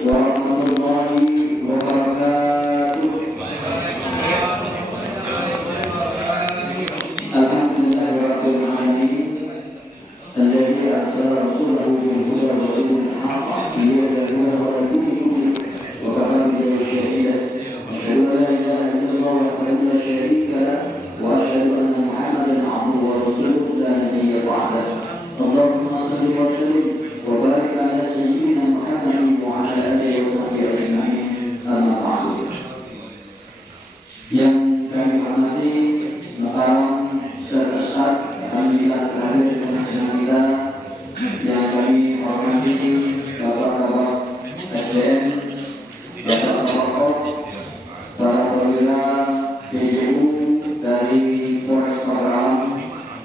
warahmatullahi wabarakatuh. Alhamdulillahirabbil alamin. Alladzi arsala rasulahu bil huda wa dinil haqq liyudhhirahu 'ala dini kullihi wa kafa billahi shahida. Asyhadu an la ilaha illallah wahdahu la syarika lahu wa asyhadu anna Muhammadan 'abduhu wa rasuluhu la nabiyya ba'dahu. Allahumma shalli wa sallim wa barik 'ala sayyidina Muhammadin wa 'ala alihi wa sahbihi ajma'in. Amma ba'du. Yang kami hormati Makaram Ustaz alhamdulillah hadir dengan kita. Yang kami hormati Bapak-bapak SDM, Bapak-bapak para perwira PJU dari Polres Makaram,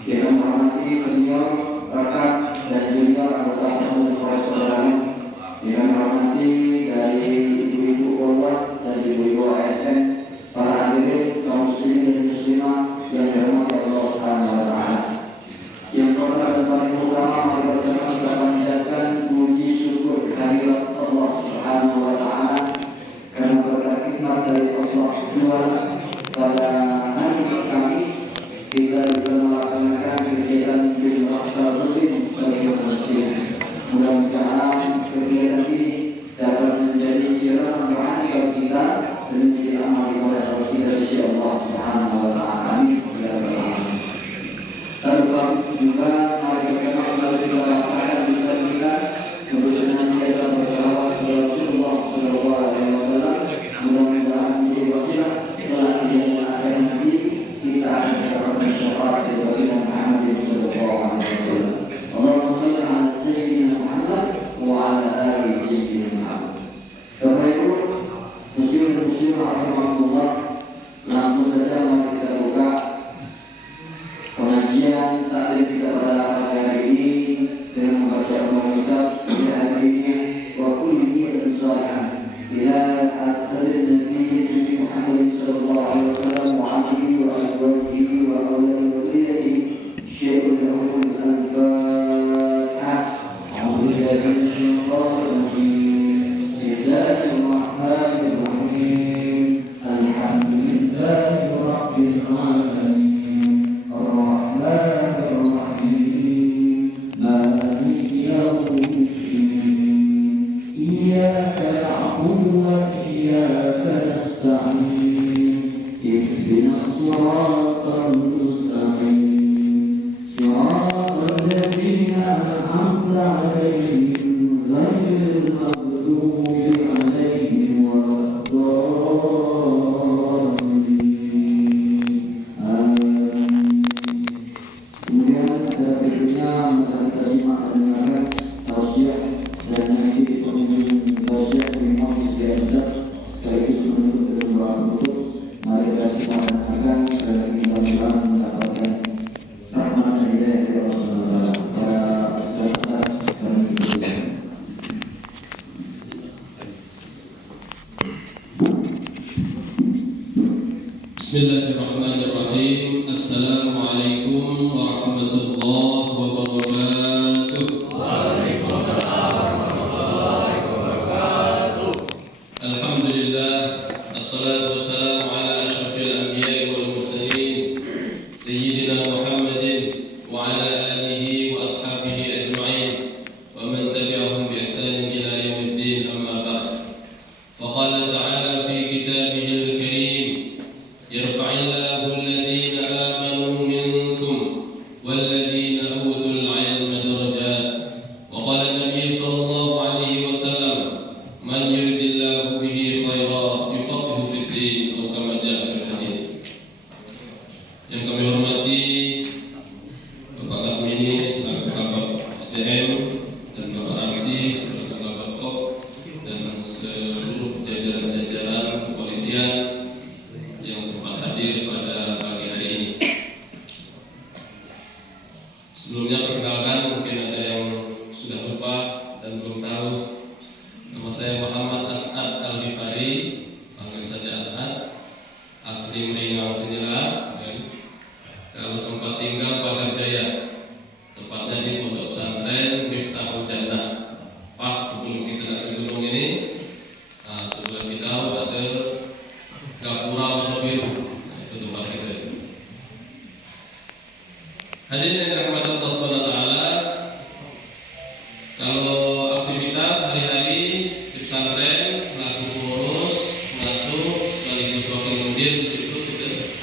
yang hormati senior, rekan dan junior anggota Polres Makaram, yang hormati dari ibu-ibu polwan dan ibu-ibu ASN, para hadirin kaum muslimin dan muslimah yang dirahmati Allah Subhanahu wa taala. Yang pertama dan paling utama, mari bersama kita panjatkan puji syukur kehadirat Allah Subhanahu wa taala karena berkat nikmat dari Allah Tuhan pada hari Kamis kita bisa melaksanakan kegiatan bil aksar rutin sebagai muslim. Mudah-mudahan kegiatan ini dapat menjadi sirah rohani bagi kita dan menjadi amal ibadah bagi kita dari Allah Subhanahu wa taala. Amin. Juga mari bersama kembali kita laksanakan ibadah kita untuk senantiasa berselawat kepada Rasulullah sallallahu alaihi wasallam. Mudah-mudahan menjadi wasilah kelak di akhir nanti kita akan mendapatkan syafaat dari Nabi Muhammad sallallahu alaihi wasallam. Allahumma shalli ala sayyidina Muhammad wa ala ali sayyidina Muhammad. Bapak Ibu muslimin dan muslimah rahimakumullah, langsung saja mari kita buka pengajian taklim kita pada hari ini dengan membaca kitab ila akhirnya wa kulli niyatin salihah ila akhir Nabi Muhammad sallallahu alaihi wasallam wa alihi wa azwajihi wa awladihi wa dhurriyyatihi syai'un lahum al-fatihah. A'udzu billahi minasyaitonir rajim. Bismillahirrahmanirrahim. Alhamdulillahi rabbil alamin. إياك نعبد وإياك نستعين اهدنا الصراط المستقيم صراط الذين أنعمت عليهم غير المغضوب عليهم ولا الضالين آمين. Kemudian berikutnya kita simak dengarkan tausiah dan nanti pemimpin tausiah Imam Istiadat sekaligus menutup dengan doa penutup. Mari kita dengarkan dan kita mudah-mudahan mendapatkan rahmat dan hidayah dari Allah Subhanahu wa taala. Bismillahirrahmanirrahim. Assalamualaikum warahmatullahi wabarakatuh. Waalaikumsalam warahmatullahi wabarakatuh. Alhamdulillah, assalatu wassalamu ala asyrafil anbiya'i wal mursalin sayyidina Muhammadin wa ala alihi wa ashabihi ajma'in wa man tabi'ahum bi ihsanin ila yaumiddin, amma ba'd. Faqala ta'ala fi kitabihil karim yarfa'illahu alladhina amanu minkum walladhina utul 'ilma darajat. Wa qala an-nabiy sallallahu alaihi wasallam man yuridillahu bihi khairan yufaqihu fid din, atau kama jaa fil hadits. Yang kami hormati Bapak Kasmini selaku Kabak SDM dan Bapak Ansi selaku Kabak Kop dan seluruh jajaran-jajaran kepolisian yang sempat hadir pada pagi hari ini. Sebelumnya perkenalkan, mungkin ada yang sudah lupa dan belum tahu, nama saya Muhammad As'ad Al-Ghifari, panggil saja As'ad, asli Meringau Sinila. Kalau tempat tinggal Pagar Jaya, tepatnya di Pondok Pesantren Miftahul Jannah. Pas sebelum kita datang ke gunung ini, pesantren selaku pengurus masuk sekaligus wakil mudir di situ gitu.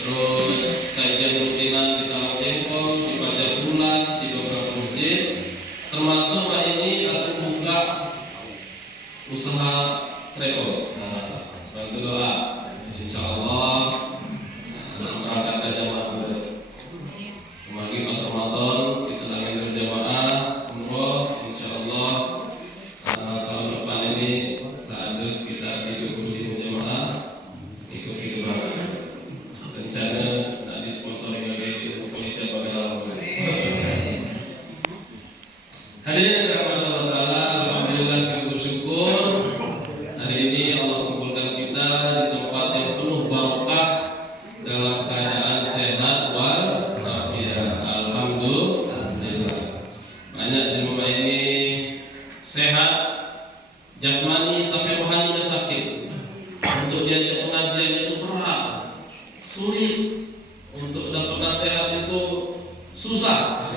Terus kajian rutinan di Taman Jengkol, di pajak bulan, di beberapa masjid. Termasuk Pak ini aku buka usaha travel. Nah, bantu doa. Insya Allah berangkat ke jamaah umroh. Kemarin pas Ramadan kita lagi berjamaah umroh. Insya Allah tahun depan ini ada sekitar 35 jamaah ikut kita berangkat. Rencana nak disponsori oleh kepolisian Bagaimana. Hadirin yang dirahmati Allah Ta'ala, alhamdulillah kita bersyukur hari ini Allah kumpulkan kita di tempat yang penuh barokah dalam keadaan sehat walafiat. Alhamdulillah. Banyak jemaah ini sehat jasmani tapi rohaninya sakit. Untuk diajak pengajian itu berat, sulit. Untuk dapat nasihat itu susah.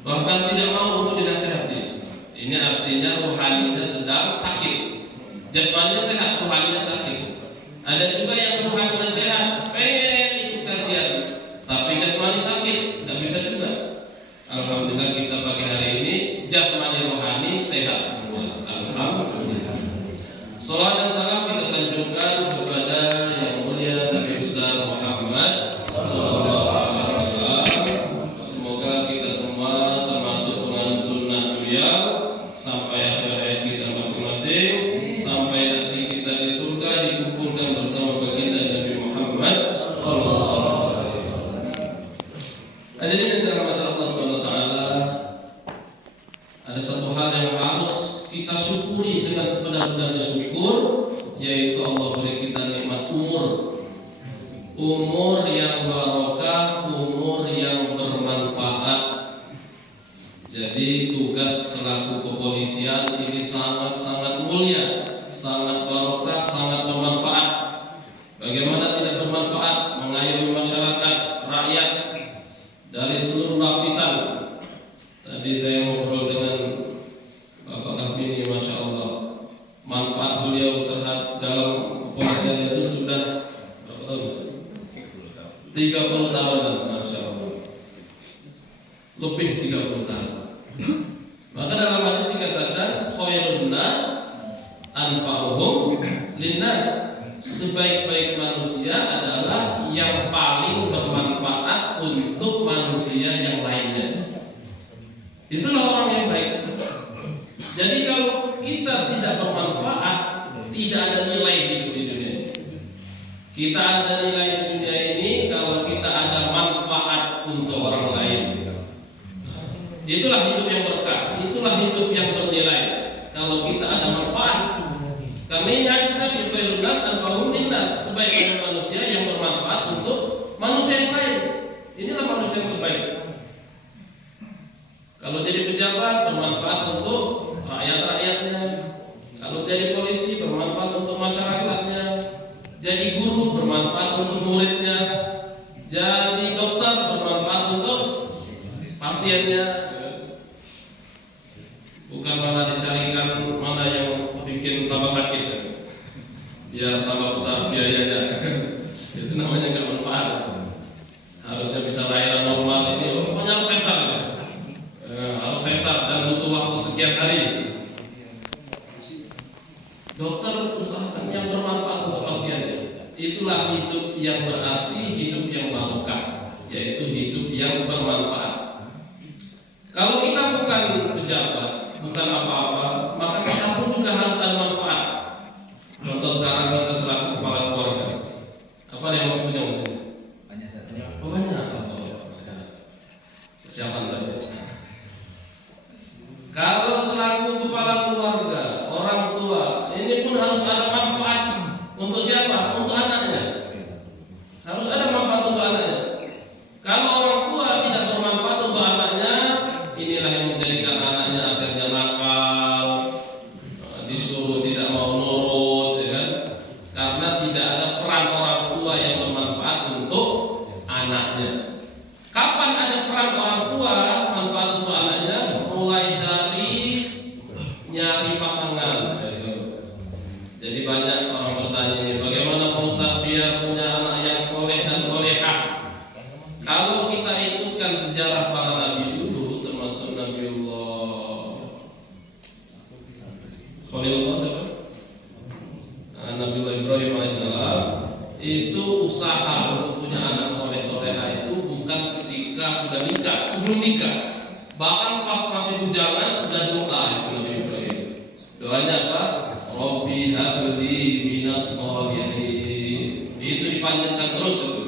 Bahkan tidak mau untuk dinasihati. Ini artinya rohaninya sedang sakit. Jasmaninya sehat, rohaninya sakit. Ada juga yang rohaninya sehat, pengen ikut kajian, tapi jasmani sakit, nggak bisa juga. Alhamdulillah kita pagi hari ini jasmani rohani sehat semua. Alhamdulillah. Salawat dan salam kita sanjungkan kepada yang mulia Nabi besar Muhammad sallallahu alaihi wasallam. Semoga kita semua termasuk penganut sunnah beliau sampai akhir hayat kita masing-masing, sampai nanti kita di surga dikumpulkan bersama baginda Nabi Muhammad sallallahu alaihi wasallam. Hadirin yang dirahmati Allah Subhanahu wa taala, ada satu hal yang harus kita syukuri dengan sebenar-benarnya syukur, yaitu Allah beri kita nikmat umur yang barokah, umur yang bermanfaat. Jadi tugas selaku kepolisian ini sangat-sangat mulia, sangat barokah, sangat bermanfaat. Bagaimana tidak bermanfaat? Mengayomi masyarakat, rakyat dari seluruh lapisan. Tadi saya ngobrol dengan Bapak Kasmini, Masya Allah, manfaat beliau terhadap dalam kepolisian itu sudah berapa tahun? 30 tahunan, Masya Allah. Lebih 30 tahun. Maka dalam hadis dikatakan khairun nas anfa'uhum linnas. Sebaik-baik manusia adalah yang paling bermanfaat untuk manusia yang lainnya. Itulah orang yang baik. Jadi kalau kita tidak bermanfaat, tidak ada nilai hidup di dunia. Kita ada nilai di dunia ini kalau kita ada manfaat untuk orang lain. Itulah hidup yang berkah, itulah hidup yang bernilai. Kalau kita ada manfaat. Karena ini hadis Nabi, khairun nas anfa'uhum linnas, sebaik-baik manusia yang bermanfaat untuk manusia yang lain. Inilah manusia yang terbaik. Kalau jadi pejabat bermanfaat untuk rakyat-rakyatnya. Kalau jadi polisi bermanfaat untuk masyarakatnya. Jadi guru bermanfaat untuk muridnya. Jadi dokter bermanfaat untuk pasiennya. Bukan malah dicarikan mana yang bikin tambah sakit ya. Biar tambah besar biayanya. Itu namanya nggak manfaat. Harusnya bisa layanan normal ini. Pokoknya harus sesar ya. Harus sesar dan butuh waktu sekian hari. Dokter usahakan yang bermanfaat untuk pasiennya. Itulah hidup yang berarti, hidup yang barokah, yaitu hidup yang bermanfaat. Kalau kita bukan pejabat, bukan apa-apa, maka kita pun juga harus ada manfaat. Contoh sekarang kita selaku kepala keluarga. Apa yang masih punya mungkin? Banyak. Oh banyak. Kesiapan banyak. Kalau selaku kepala keluarga, orang tua, ini pun harus ada manfaat untuk siapa? Untuk anaknya. Harus ada manfaat untuk anaknya. Kalau orang tua tidak bermanfaat untuk anaknya, inilah yang menjadikan anaknya akhirnya nakal, disuruh tidak mau nurut, ya kan? Karena tidak ada peran orang tua yang bermanfaat untuk anaknya. Kapan ada peran orang tua manfaat untuk anaknya? Mulai dari nyari pasangan. Jadi banyak orang bertanya ini, bagaimana Pak Ustadz biar punya anak yang soleh dan solehah? Kalau kita ikutkan sejarah para nabi dulu, termasuk Nabiullah Khalilullah siapa? Nabiullah Ibrahim alaihissalam, itu usaha untuk punya anak soleh solehah itu bukan ketika sudah nikah, sebelum nikah. Bahkan pas masih bujangan sudah doa itu Nabi Ibrahim. Doanya apa? Rabbi habli minas sholihin. Itu dipanjatkan terus itu,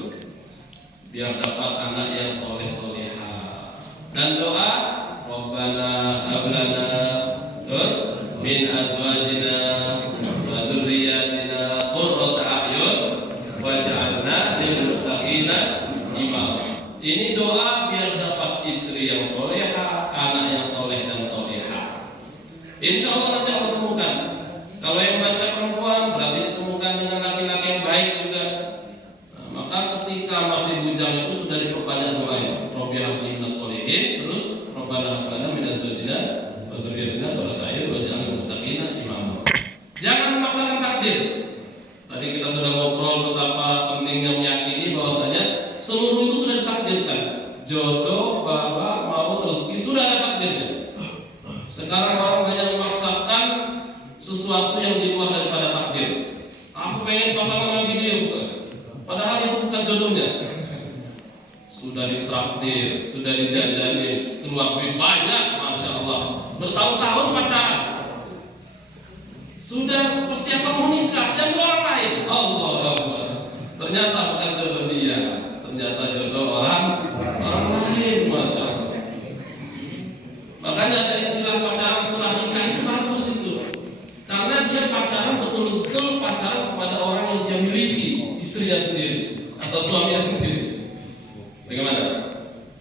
biar dapat anak yang soleh solehah. Dan doa Rabbana hablana terus min azwajina wa dzurriyyatina qurrata a'yun waj'alna lil muttaqina imama. Ini doa biar dapat istri yang solehah, anak yang soleh dan solehah. Insya Allah nanti Allah temukan. Kalau yang baca perempuan berarti ditemukan dengan laki-laki yang baik juga. Nah, maka ketika masih bujang itu sudah diperbanyak doanya. Rabbi habli minas sholihin, terus Rabbana hab lana min azwajina wa dzurriyyatina qurrata a'yun waj'alna lil muttaqina imama. Jangan memaksakan takdir. Tadi kita sudah ngobrol betapa pentingnya meyakini bahwasanya seluruh itu sudah ditakdirkan. Jodoh, bapak, maut, rezeki sudah ada takdirnya. Sekarang orang banyak memaksakan sesuatu yang di luar daripada takdir. Aku pengen pasangan lagi dia, bukan. Padahal itu bukan jodohnya. Sudah ditraktir, sudah dijajani, keluar duit banyak, masya Allah. Bertahun-tahun pacaran, sudah persiapan menikah dan orang lain. Allah. Ternyata bukan jodoh dia, ternyata jodoh orang lain, masya Allah. Makanya ada istilah pacaran setelah nikah itu bagus itu. Karena dia pacaran betul-betul pacaran kepada orang yang dia miliki, istrinya sendiri atau suaminya sendiri. Bagaimana?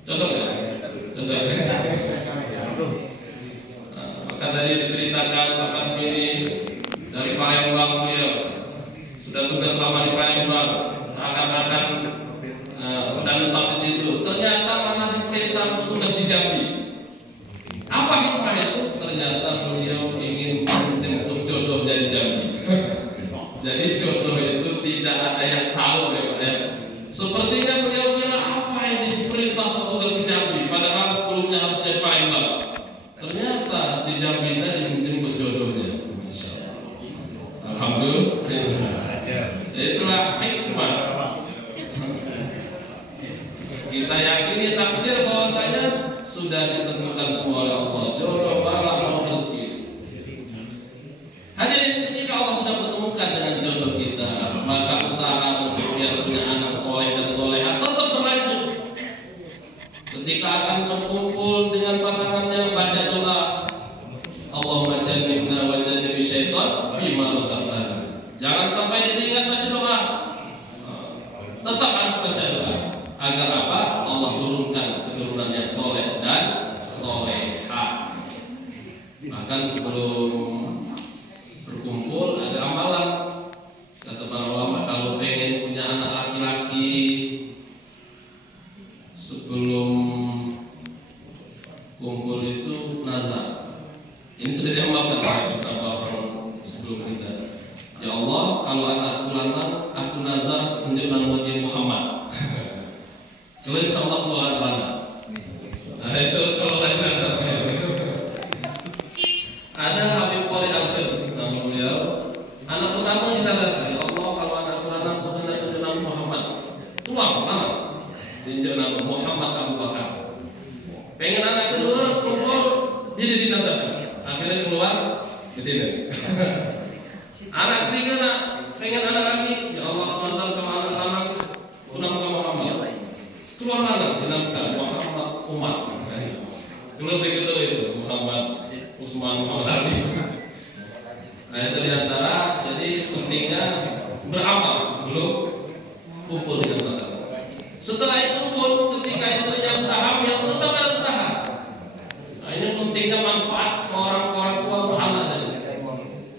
Cocok nggak? Cocok. Maka tadi diceritakan Pak Kasmini dari Palembang, beliau sudah tugas lama di Palembang, seakan-akan sedang tetap di situ. Ternyata mana diperintah untuk tugas di Jambi. Apa hikmah itu? Ternyata beliau ingin menjemput jodohnya di Jambi. Jadi jodoh itu tidak ada yang tahu ya. Sepertinya beliau kira apa yang diperintah tugas di Jambi, padahal sebelumnya harus dari Palembang. Ternyata di Jambi tadi menjemput jodohnya. Masya Allah. Alhamdulillah. Itulah hikmah. Kita yakini takdir bahwasanya sudah ditentukan semua oleh Allah. Jodoh, bala, maut, rezeki. Hadirin, ketika Allah sudah pertemukan dengan jodoh kita, maka usaha untuk biar punya anak soleh dan solehah tetap berlanjut. Ketika akan berkumpul dengan pasangannya, baca doa, Allahumma jannibna wa jannibi syaitan fima razaqtana. Jangan sampai ditinggal baca doa. Tetap harus baca doa. Agar apa? Allah turunkan keturunan yang soleh dan solehah. Bahkan sebelum berkumpul ada amalan. Kata para ulama, kalau pengen punya anak laki-laki, sebelum kumpul itu nazar. Ini sudah diamalkan oleh beberapa orang sebelum kita. Ya Allah, kalau anakku lanang, aku nazar menjadi nama dia Muhammad. Kalau insya Allah keluar anak. Nah itu kalau tadi nazar. Ada Habib Qori Al-Fidh, nama beliau. Anak pertama dinazarkan, ya Allah kalau anakku lanang bukan menjadi nama Muhammad. Keluar mana? Dinjau nama Muhammad Abu Bakar. Pengen anak kedua perempuan, jadi dinazarkan. Akhirnya keluar betina. Anak ketiga nak, pengen anak lagi, ya Allah nazar sama anak lanang, aku namakan Muhammad. Keluar mana? Dinamakan Muhammad Umar. Keluar begitu itu Muhammad Usman Muhammad Ali. Nah itu diantara, jadi pentingnya beramal sebelum kumpul dengan pasangan. Setelah itu pun ketika istrinya sudah hamil tetap ada usaha. Nah ini pentingnya manfaat seorang orang tua untuk anak tadi.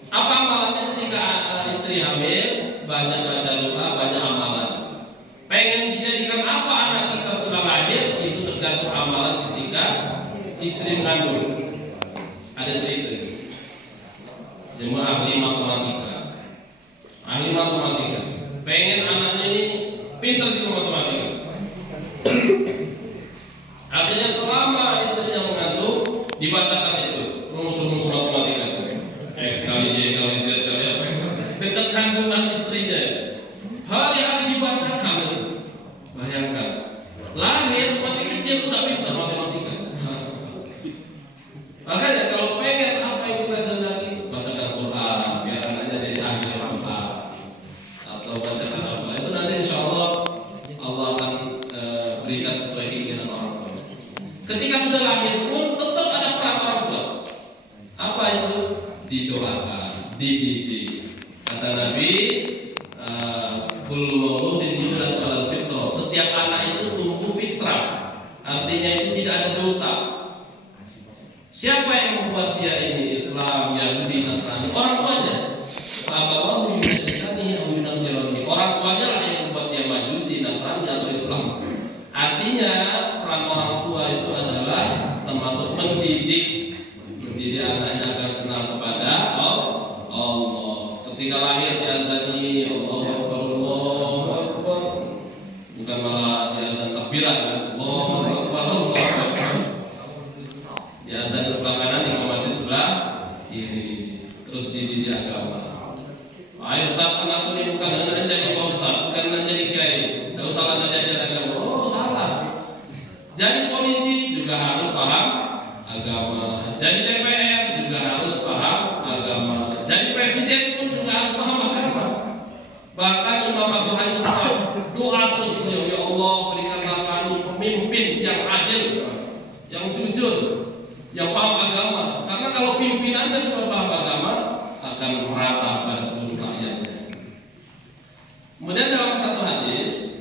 Apa amalannya ketika istri hamil? Banyak baca doa, banyak amalan. Pengen dijadikan apa anak kita setelah lahir? Itu tergantung amalan ketika istri mengandung. Ada cerita itu. Cuma ahli matematika. Ahli matematika. Pengen anaknya ini pintar juga matematika. Artinya selama istrinya mengandung dibacakan itu rumus-rumus matematika itu. X kali Y kali Z kali apa. Dekat kandungan istrinya. Hari-hari dibacakan itu. Bayangkan. Lahir masih kecil udah pintar matematika. Makanya kalau pengen apa yang kita kehendaki, bacakan Quran biar anaknya jadi ahli Quran atau bacakan apa itu nanti insya Allah Allah akan berikan sesuai keinginan orang tua. Ketika sudah lahir pun tetap ada peran orang tua. Apa itu? Didoakan, dididik. Kata Nabi, kullu mauludin yulad 'alal fitrah. Setiap anak itu tumbuh fitrah. Artinya itu tidak ada dosa. Siapa yang membuat dia ini Islam, Yahudi, Nasrani? Orang tuanya. Fa'abawahu yunajjisanihi aw yunasiranihi. Orang tuanya lah yang membuat dia Majusi, Nasrani atau Islam. Artinya peran orang tua itu adalah termasuk mendidik anaknya agar kenal kepada Allah. Ketika lahir diazani Allahu Akbar, Allahu Akbar. Bukan malah diazan takbiran, Allahu Akbar, Allahu Akbar. Diazan sebelah kanan, diqamati sebelah kiri. Terus dididik agama. Ayo Ustaz, anakku ini bukan anak jadi Pak Ustaz, bukan anak jadi kiai. Enggak usah lah diajar agama. Oh, salah. Jadi polisi juga harus paham agama. Jadi DPR juga harus paham agama. Jadi presiden pun juga harus paham agama. Bahkan Imam Abu Hanifah doa terus beliau, ya Allah berikanlah kami pemimpin yang adil, yang jujur, yang paham agama. Karena kalau pimpinannya sudah paham agama akan merata pada seluruh rakyatnya. Kemudian dalam satu hadis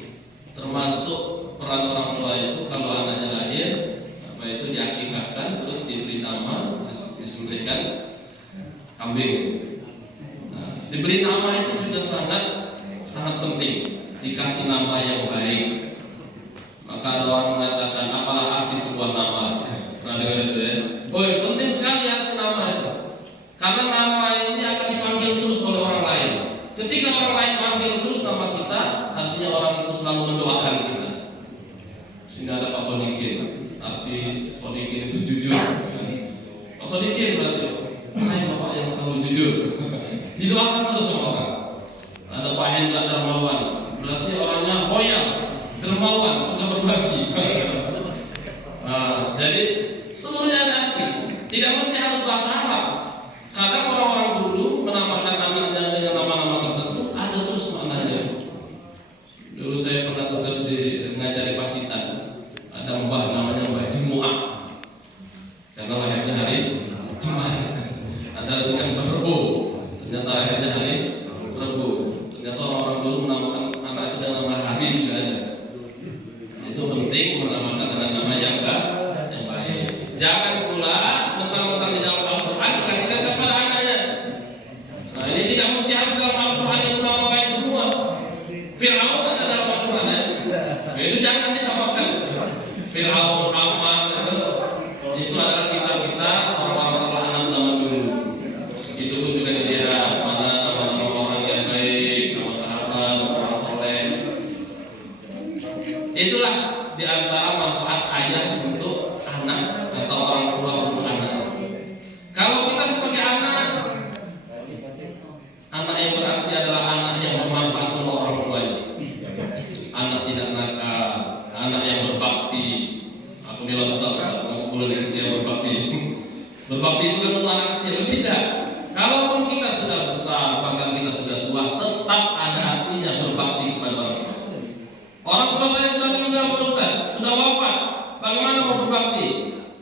termasuk peran orang tua itu kalau anaknya lahir apa itu diakikahkan terus diberi nama terus disembelihkan kambing. Nah, diberi nama itu juga sangat penting, dikasih nama yang baik. Maka ada orang mengatakan apalah arti sebuah nama. Pernah dengar itu ya? Oh, penting sekali arti nama itu. Karena nama ini akan dipanggil terus oleh orang lain. Ketika orang lain panggil terus nama kita, artinya orang itu selalu mendoakan kita. Sini ada Pak Sodikin, arti Sodikin itu jujur. Pak Sodikin berarti, hai bapak yang selalu jujur. Didoakan terus sama orang. Ada Pak Hendra Darmawan, berarti orangnya loyal, dermawan, suka berbagi. Nah, jadi seluruhnya ada arti. Tidak mesti harus bahasa Arab. Kadang orang-orang dulu menamakan anaknya dengan nama-nama tertentu, ada terus maknanya. Dulu saya pernah tugas ngajar di Pacitan. Ada mbah namanya Mbah Jumu'ah, karena lahirnya hari Jumat. Ada dengan Mbah Rebo, ternyata lahirnya hari Rebo. Ternyata orang-orang dulu menamakan anak itu dengan nama hari juga ada. Itu penting menamakan dengan nama yang baik. Jangan pula mentang-mentang di dalam Al-Quran dikasihkan kepada anaknya. Nah, ini tidak mesti harus dalam Al-Quran itu nama baik semua. Fir'aun ada dalam Al-Quran ya? Itu jangan ditambahkan. Fir'aun, Haman itu adalah kisah-kisah orang-orang terlaknat zaman dulu. Itu pun juga dilihat mana nama-nama orang yang baik, nama sahabat, orang soleh. Itulah diantara manfaat ayah untuk anak atau orang tua untuk anak. Kalau kita sebagai anak yang berarti adalah anak yang bermanfaat untuk orang tuanya. Anak tidak nakal, anak yang berbakti. Aku bilang besar, aku boleh kecil berbakti. Berbakti itu kan untuk anak kecil, tidak. Kalaupun kita sudah besar, bahkan kita sudah tua, tetap ada artinya berbakti kepada orang tua. Orang tua saya sudah meninggal, Pak Ustaz, sudah wafat. Bagaimana mau berbakti?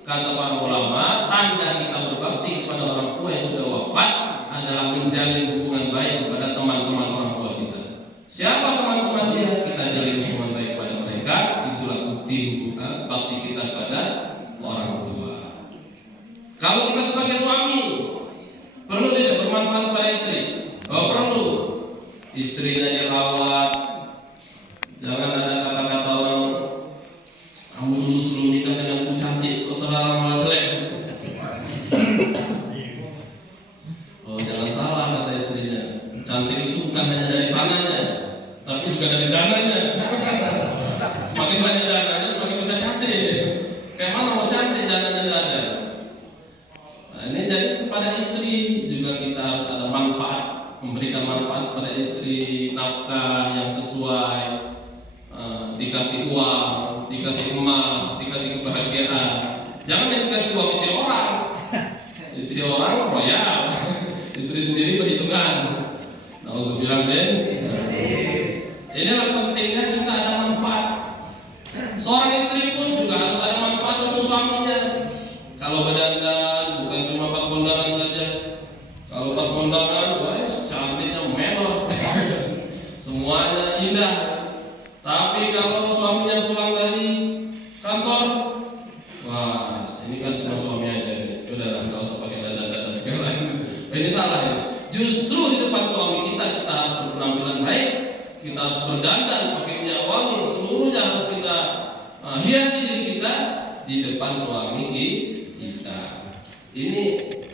Kata para ulama, tanda kita berbakti kepada orang tua yang sudah wafat adalah menjalin hubungan baik kepada teman-teman orang tua kita. Siapa teman-teman dia? Kita jalin hubungan baik kepada mereka. Itulah bukti bakti kita kepada orang tua. Kalau kita sebagai suami, perlu tidak bermanfaat kepada istri? Oh, perlu. Istrinya dirawat. Jangan ada kata-kata orang, kamu dulu sebelum nikah dengan aku cantik, kok sekarang malah jelek. Oh, jangan Cantik itu bukan hanya dari sananya, tapi juga dari dananya. Semakin banyak dananya, semakin bisa cantik. Kayak mana mau cantik dananya nggak ada. Nah, ini jadi kepada istri juga kita harus ada manfaat, memberikan manfaat kepada istri, nafkah yang sesuai, dikasih uang, dikasih emas, dikasih kebahagiaan. Jangan yang dikasih uang istri orang. Istri orang royal, istri sendiri perhitungan. Nauzubillah min. Inilah pentingnya kita ada manfaat. Seorang istri pun juga harus ada manfaat untuk suaminya. Kalau berdandan bukan cuma pas kondangan saja. Kalau pas kondangan, wes cantiknya menor, semuanya indah. Tapi kalau suaminya pulang dari kantor, wah ini kan cuma suami aja. Udah nggak usah pakai dandan segala. Ini salah ya. Justru di depan suami kita harus berpenampilan baik, kita harus berdandan, pakai minyak wangi, seluruhnya harus kita hiasi diri kita di depan suami kita. Ini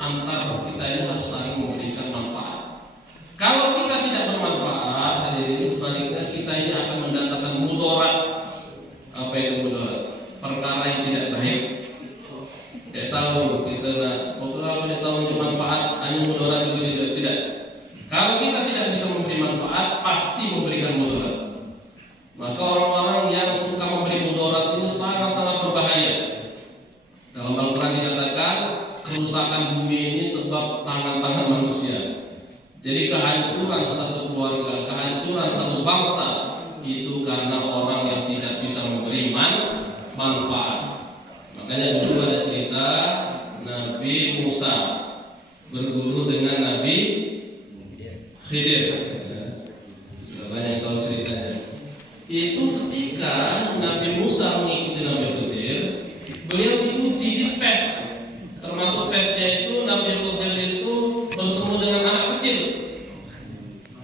antar kita ini harus saling memberikan manfaat. Kalau kita tidak bermanfaat, hadirin, sebaliknya kita ini akan mendatangkan mudarat. Apa itu mudarat? Perkara yang tidak baik. Tidak tahu kita kalau tidak tahu manfaat, hanya mudarat juga tidak. Kalau kita tidak bisa memberi manfaat, pasti memberikan mudarat. Maka orang-orang yang suka memberi mudarat ini sangat-sangat berbahaya. Dalam Al-Quran dikatakan kerusakan bumi ini sebab tangan-tangan manusia. Jadi kehancuran satu keluarga, kehancuran satu bangsa itu karena orang yang tidak bisa memberi manfaat. Makanya dulu ada cerita Nabi Musa berguru dengan Nabi Khidir. Sudah banyak yang tahu ceritanya. Itu ketika Nabi Musa mengikuti Nabi Khidir, beliau diuji, dites. Termasuk tesnya itu Nabi Khidir itu bertemu dengan anak kecil,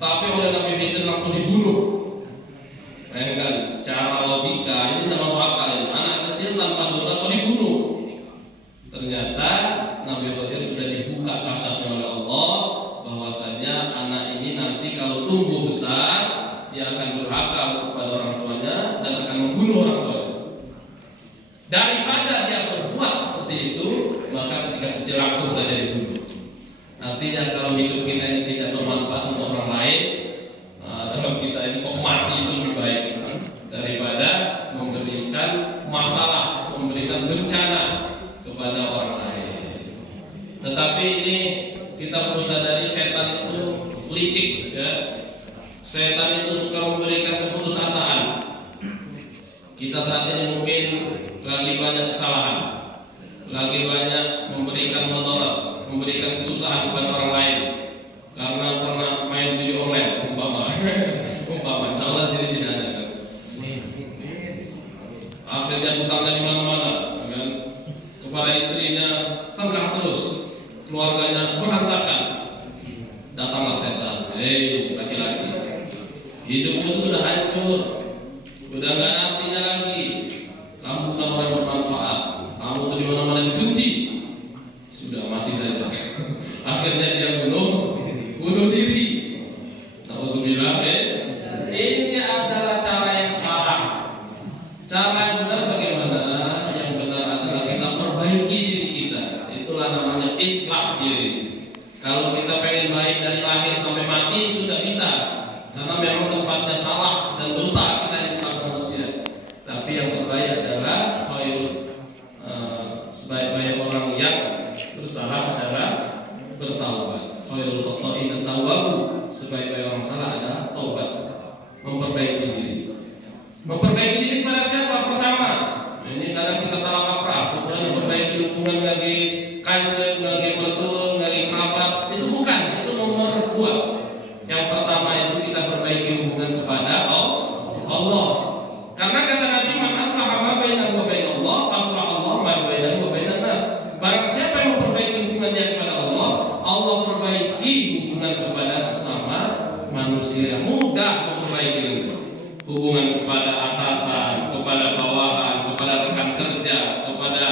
tapi oleh Nabi Khidir langsung dibunuh. Bayangkan, secara logika ini tidak masuk akal ini. Anak kecil tanpa dosa kok dibunuh. Ternyata Nabi Khidir sudah dibuka kasafnya oleh Allah, bahwasanya anak ini nanti kalau tumbuh besar dia akan durhaka kepada orang tuanya dan akan membunuh orang tuanya. Daripada dia berbuat seperti itu, maka ketika kecil langsung saja dibunuh. Artinya kalau hidup kita ini tidak bermanfaat untuk orang lain, dalam kisah ini kok mati itu lebih baik daripada memberikan masalah, memberikan bencana kepada orang lain. Tetapi ini kita perlu sadari, setan itu licik, ya. Setan itu suka memberikan keputusasaan. Kita saat ini mungkin lagi banyak kesalahan, lagi banyak memberikan mudarat, memberikan kesusahan kepada orang lain karena pernah main judi online, umpama, insyaallah sini tidak ada kan. Akhirnya hutangnya di mana-mana, kan? Kepada istrinya tengkar terus, keluarganya berantakan. Datanglah setan, hei laki-laki, hidupmu sudah hancur, sudah nggak ada artinya lagi. Kamu bukan orang yang bermanfaat, kamu tuh di mana-mana dibenci. Sudah mati saja. Akhirnya dia bunuh diri. Nauzubillah. Ini adalah cara yang salah. Cara yang benar bagaimana? Yang benar adalah kita perbaiki diri kita. Itulah namanya islah diri. Kalau kita pengen baik dari lahir sampai mati itu tidak bisa, karena memang tempatnya salah dan dosa kita di sebagai manusia. Tapi yang terbaik adalah sebaik-baik orang yang bersalah adalah bertaubat. Khairul khata'in at-tawwab, sebaik-baik orang salah adalah taubat, memperbaiki diri. Memperbaiki diri pada siapa? Pertama, ini kadang kita salah kaprah. Pokoknya memperbaiki hubungan bagi kanjeng, bagi mertua, bagi kerabat, itu bukan, itu nomor 2. Yang pertama itu kita perbaiki hubungan kepada Allah. Karena kata Nabi, man aslaha ma bainahu wa bainallah, aslaha Allah ma bainahu wa bainan nas. Barang siapa yang memperbaiki hubungannya kepada Allah, Allah perbaiki hubungan kepada sesama manusia. Mudah memperbaiki hubungan kepada atasan, kepada bawahan, kepada rekan kerja, kepada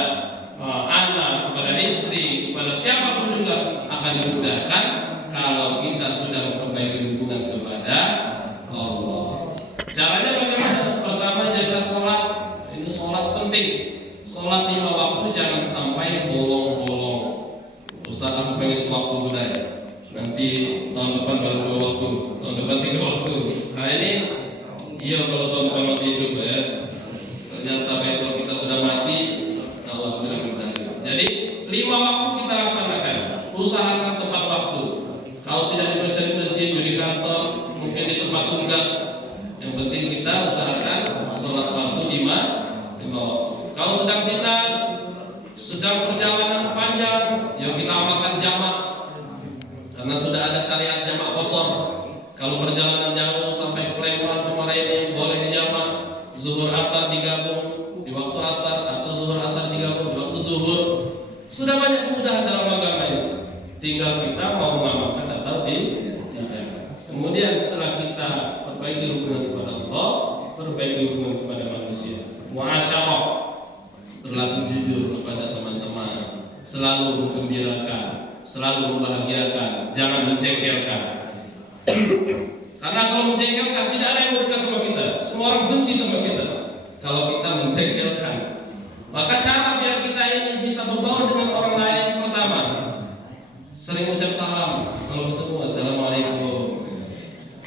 anak, kepada istri, kepada siapapun juga akan dimudahkan kalau kita sudah memperbaiki hubungan kepada Allah. Caranya bagaimana? Pertama, jaga sholat. Ini sholat penting. Sholat 5 waktu jangan sampai bolong-bolong. Ustaz, aku pengen sewaktu budaya. Nanti tahun depan baru 2 waktu, tahun depan 3 waktu. Nah ini, iya kalau tahun depan masih hidup ya. Ternyata besok kita sudah mati, Allah sudah menjadi. Jadi 5 waktu kita laksanakan. Usahakan tepat waktu. Kalau tidak bisa di masjid, di kantor, mungkin di tempat tugas. Yang penting kita usahakan sholat waktu 5 waktu. Kalau sedang dinas, sedang perjalanan panjang, yuk kita amalkan jamak. Karena sudah ada syariat jamak qashar. Kalau perjalanan jauh sampai ke Palembang, ke Marini, boleh dijamak. Zuhur asar digabung di waktu asar, atau zuhur asar digabung di waktu zuhur. Sudah banyak kemudahan dalam agama ini. Tinggal kita mau mengamalkan atau tidak. Kemudian setelah kita perbaiki hubungan kepada Allah, perbaiki hubungan kepada manusia. Muasyarah, berlaku jujur kepada teman-teman, selalu menggembirakan, selalu membahagiakan, jangan menjengkelkan. Karena kalau menjengkelkan tidak ada yang mau dekat sama kita. Semua orang benci sama kita. Kalau kita menjengkelkan, maka cara biar kita ini bisa berbaur dengan orang lain, pertama, sering ucap salam. Kalau ketemu assalamualaikum,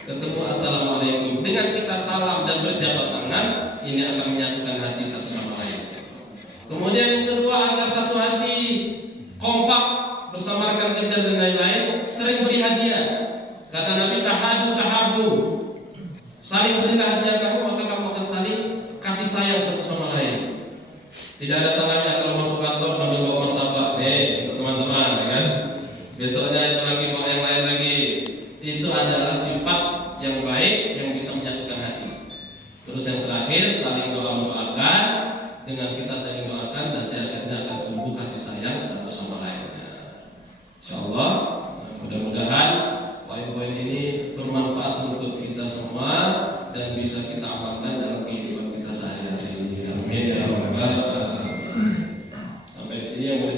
ketemu assalamualaikum. Dengan kita salam dan berjabat tangan, ini akan menyatukan hati satu sama lain. Kemudian yang kedua, agar satu hati, kompak bersama rekan kerja dan lain-lain, sering beri hadiah. Kata Nabi, tahabu, saling berilah hadiah kamu, maka kamu akan saling kasih sayang satu sama lain. Tidak ada salahnya kalau masuk kantor sambil bawa martabak, untuk teman-teman, ya kan? Besoknya itu lagi bawa yang lain lagi. Itu adalah sifat yang baik yang bisa menyatukan hati. Terus yang terakhir, saling doa-doakan. Dengan kita saling doakan, nanti akhirnya akan tumbuh kasih sayang satu sama lainnya. Insyaallah, mudah-mudahan poin-poin ini bermanfaat untuk kita semua dan bisa kita amalkan dalam kehidupan kita sehari-hari. Amin ya rabbal alamin. Sampai di sini yang mau